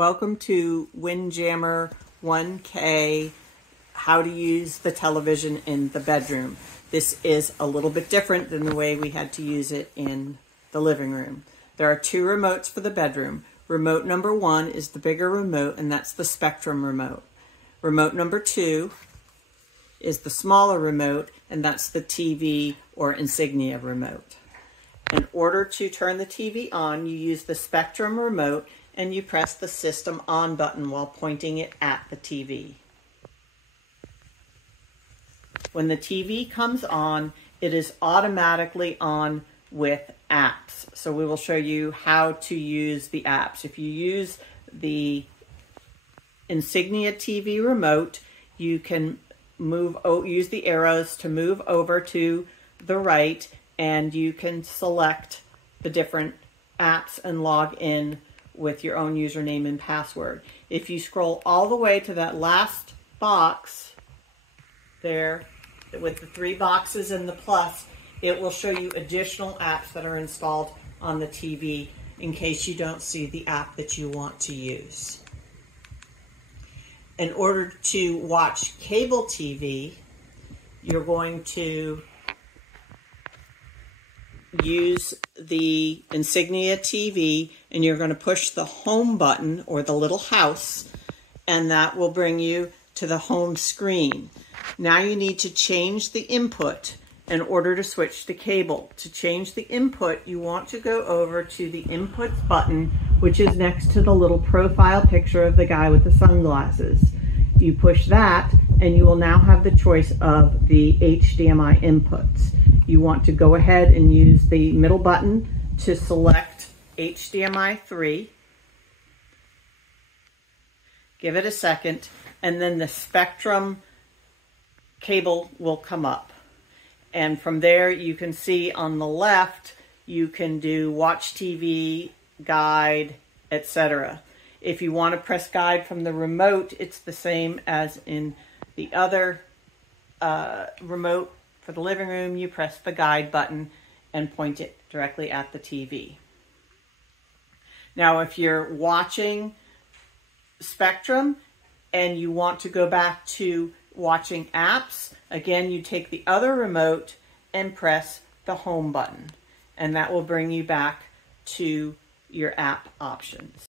Welcome to Windjammer 1K, how to use the television in the bedroom. This is a little bit different than the way we had to use it in the living room. There are two remotes for the bedroom. Remote number 1 is the bigger remote, and that's the Spectrum remote. Remote number 2 is the smaller remote, and that's the TV or Insignia remote. In order to turn the TV on, you use the Spectrum remote and you press the System On button while pointing it at the TV. When the TV comes on, it is automatically on with apps. So we will show you how to use the apps. If you use the Insignia TV remote, you can use the arrows to move over to the right, and you can select the different apps and log in with your own username and password. If you scroll all the way to that last box there with the 3 boxes and the plus, it will show you additional apps that are installed on the TV in case you don't see the app that you want to use. In order to watch cable TV, you're going to use the Insignia TV and you're going to push the home button or the little house, and that will bring you to the home screen. Now you need to change the input in order to switch to cable. To change the input, you want to go over to the Inputs button, which is next to the little profile picture of the guy with the sunglasses. You push that and you will now have the choice of the HDMI inputs. You want to go ahead and use the middle button to select HDMI 3. Give it a second, and then the Spectrum cable will come up. And from there, you can see on the left, you can do watch TV, guide, etc. If you want to press guide from the remote, it's the same as in the other remote. For the living room, you press the guide button and point it directly at the TV. Now, if you're watching Spectrum and you want to go back to watching apps, again, you take the other remote and press the home button, and that will bring you back to your app options.